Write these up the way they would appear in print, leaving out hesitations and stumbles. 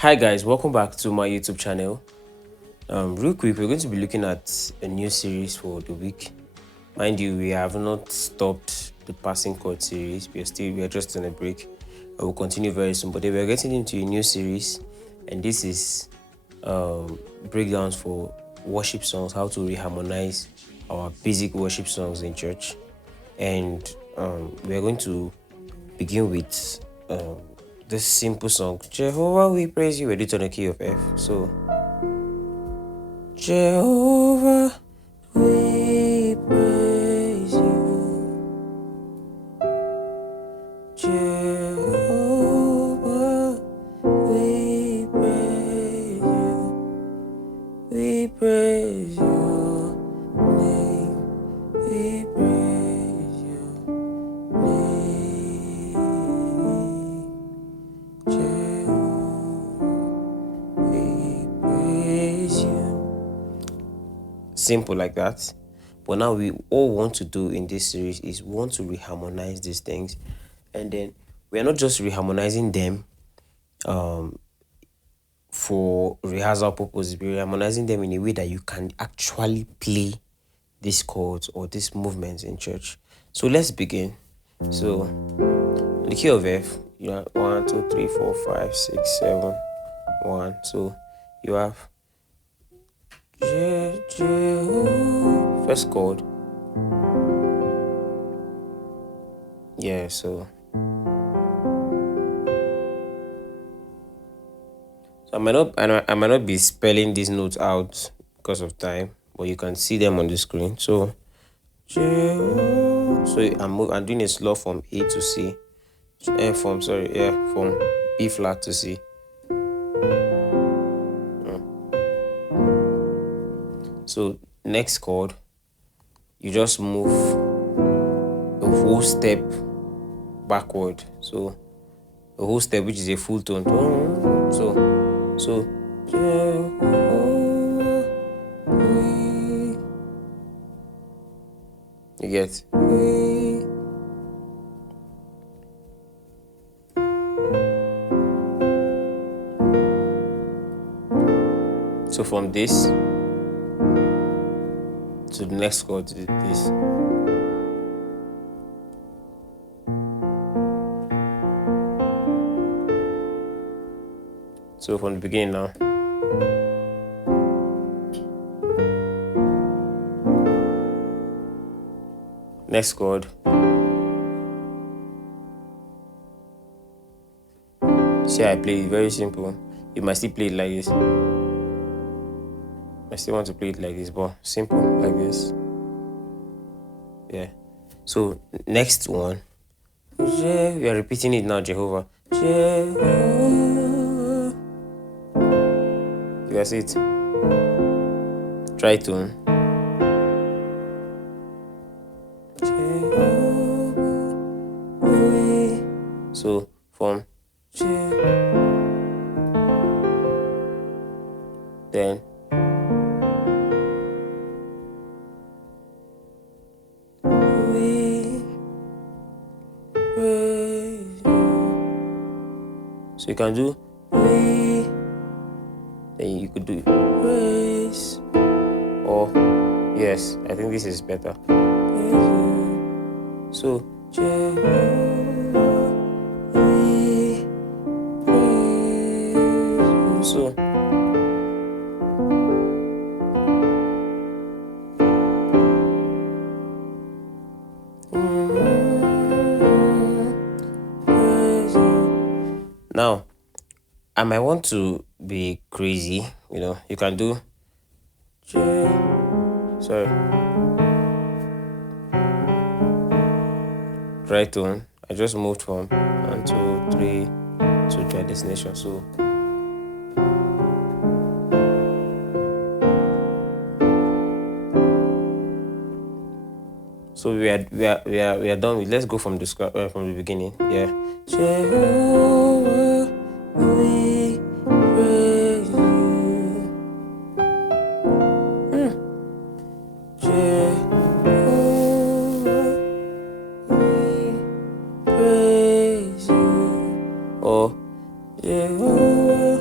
Hi guys, welcome back to my YouTube channel. Real quick, we're going to be looking at a new series for the week. Mind you, we have not stopped the passing chord series. We are just on a break. I will continue very soon. But then we're getting into a new series, and this is breakdowns for worship songs, how to reharmonize our basic worship songs in church. And we're going to begin with this simple song, Jehovah we praise you. We're doing it on the key of F. So Jehovah we praise you, Jehovah we praise you, we praise your name, we praise your name, Jehovah we praise you. Simple like that. But now we all want to do in this series is we want to reharmonize these things, and then we are not just reharmonizing them for rehearsal purposes. We're reharmonizing them in a way that you can actually play these chords or these movements in church. So let's begin. So the key of F, you have 1, 2, 3, 4, 5, 6, 7, 1. So you have first chord. Yeah, so I might not be spelling these notes out because of time, but you can see them on the screen. So I'm doing a slow from A to C, from B flat to C. So next chord, you just move a whole step backward. So a whole step, which is a full tone. So you get. So from this to the next chord, this. So from the beginning now. Next chord. See how I play it, very simple. You might still play it like this. I still want to play it like this, but simple like this. Yeah. So next one. We are repeating it now, Jehovah. Jehovah. You guys see it? Tritone. So from then so you can do then you could do praise, or yes, I think this is better. So so now I might want to be crazy, you can do tritone. I just moved from 1, 2, 3 to their destination. So we are done with. Let's go from the beginning. Yeah. Jehovah, we praise you. Jehovah, we praise you. Oh, Jehovah,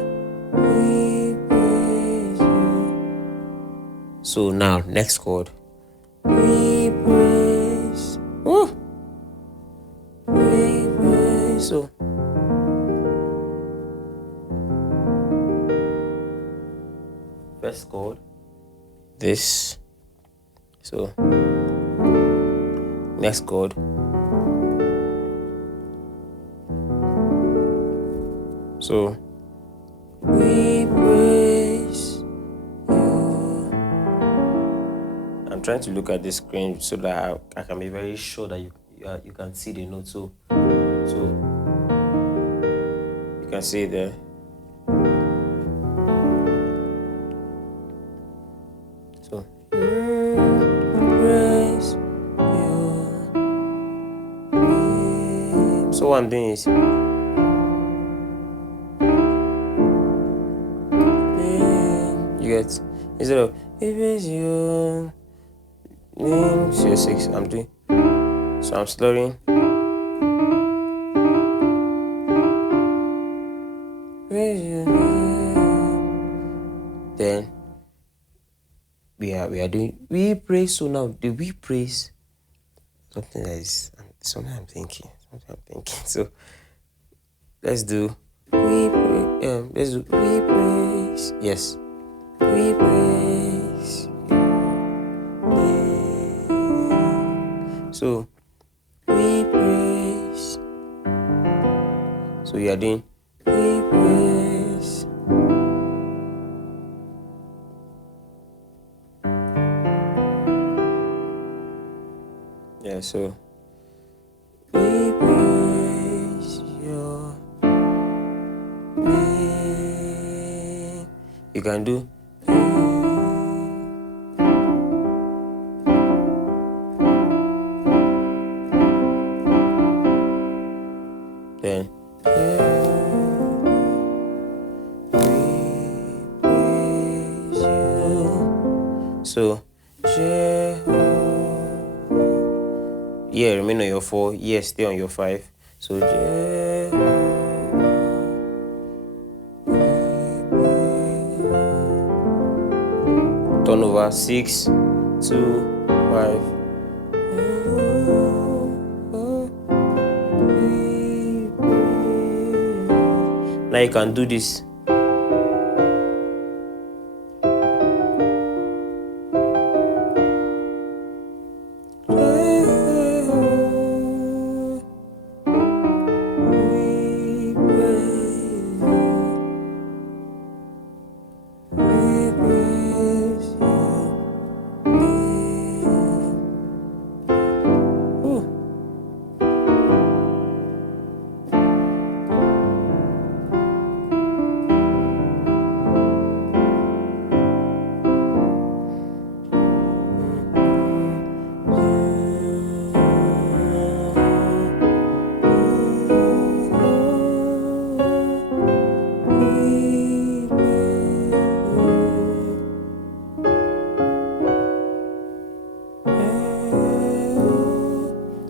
So now next chord. We praise. Woo. We praise. So first chord. This. So next chord. So we praise you. I'm trying to look at the screen so that I can be very sure that you can see the note. So you can see it there. So praise you. So what I'm doing is you get, instead of praise you name 6, I'm doing, so I'm slurring. Praise your name. Then we are doing we praise. So now the we praise something that is something I'm thinking. So let's do we praise. Let's do we praise. Yes, we praise your name. So we praise. So you are doing we praise. Yeah, so we praise your name. You can do then we praise you. So yeah, remain on your 4. Yeah, stay on your 5. So turn over 6, 2, 5. Now you can do this.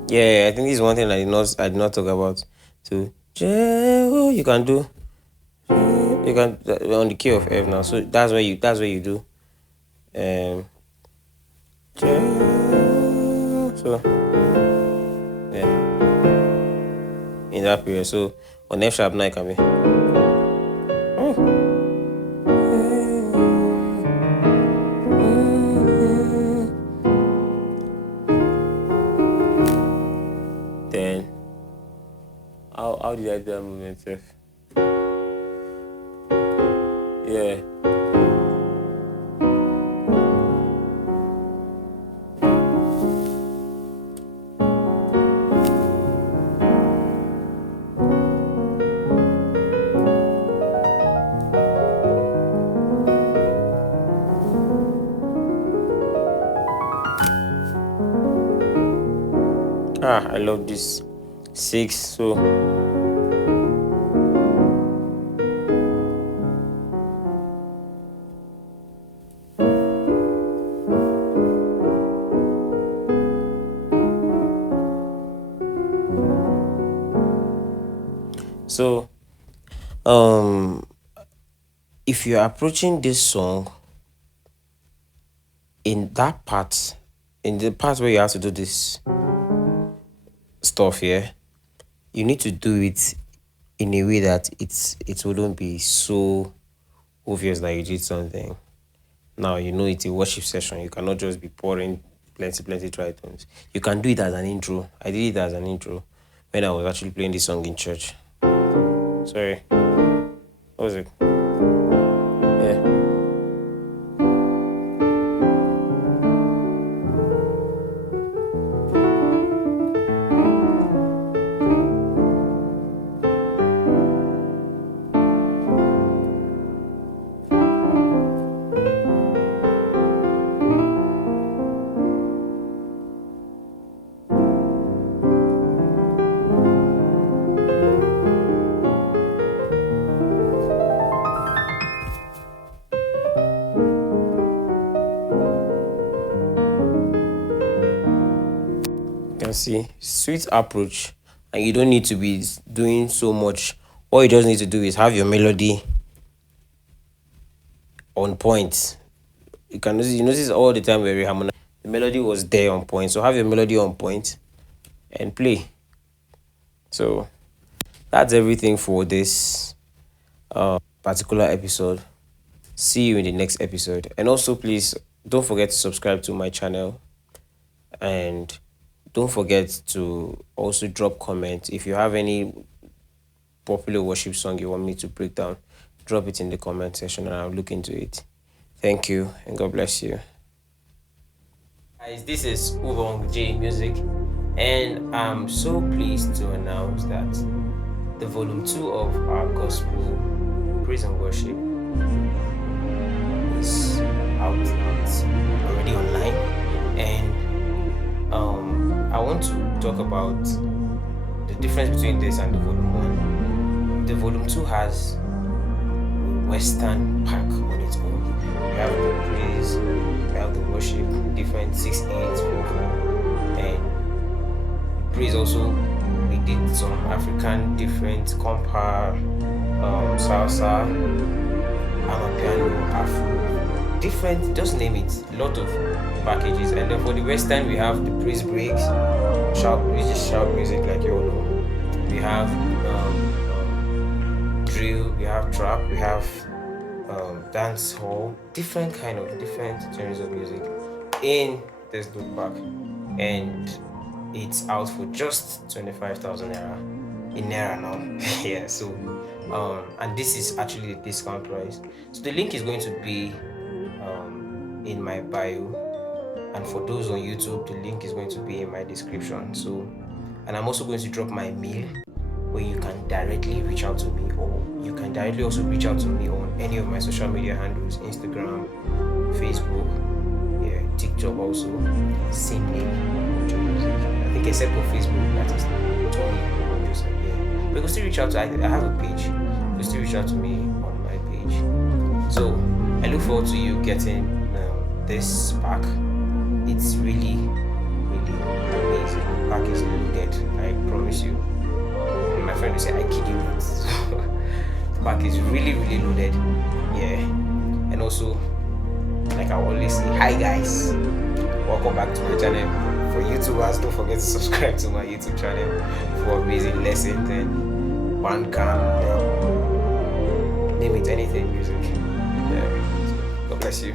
Yeah, I think this is one thing I did not talk about. So you can do on the key of F now. So that's where you do so yeah, in that period. So on F sharp now it can be. Then how did I do that movement, F? Yeah. I love this 6. So if you're approaching this song in that part, in the part where you have to do this stuff here, you need to do it in a way that it wouldn't be so obvious that you did something. Now you know it's a worship session. You cannot just be pouring plenty tritons. You can do it as an intro. I did it as an intro when I was actually playing this song in church. Sorry. What was it? Yeah. You can see sweet approach, and you don't need to be doing so much. All you just need to do is have your melody on point. You notice all the time where reharmonize, the melody was there on point. So have your melody on point and play. So that's everything for this particular episode. See you in the next episode. And also please don't forget to subscribe to my channel, and don't forget to also drop comments. If you have any popular worship song you want me to break down, drop it in the comment section and I'll look into it. Thank you and God bless you. Guys, this is Ubong J Music, and I'm so pleased to announce that the volume 2 of our gospel praise and worship is out now. It's already online, and I want to talk about the difference between this and the volume 1. The volume 2 has Western pack on its own. We have the praise, we have the worship, different 6, 8, 4, 4, and praise also. We did some African different compa, salsa, amapiano, afro, different, just name it, a lot of packages. And then for the Western, we have the praise breaks, shout music like you all know. We have drill, we have trap, we have dance hall, different genres of music in this look pack, and it's out for just 25,000 naira in naira now. Yeah, so and this is actually the discount price. So the link is going to be in my bio, and for those on YouTube, the link is going to be in my description. So, and I'm also going to drop my mail where you can directly reach out to me, or you can directly also reach out to me on any of my social media handles: Instagram, Facebook, yeah, TikTok also, same name, Ojo Music. I think except for Facebook, that is Tony Ojo. Yeah, but you can still reach out to. I have a page. You can still reach out to me on my page. So I look forward to you getting this pack. It's really amazing. The pack is loaded, I promise you. My friend will say, I kid you not. The pack is really loaded. Yeah. And also, like I always say, hi guys, welcome back to my channel. For YouTubers, don't forget to subscribe to my YouTube channel for amazing lessons and Bandcamp, name it, anything music. Yeah. God bless you.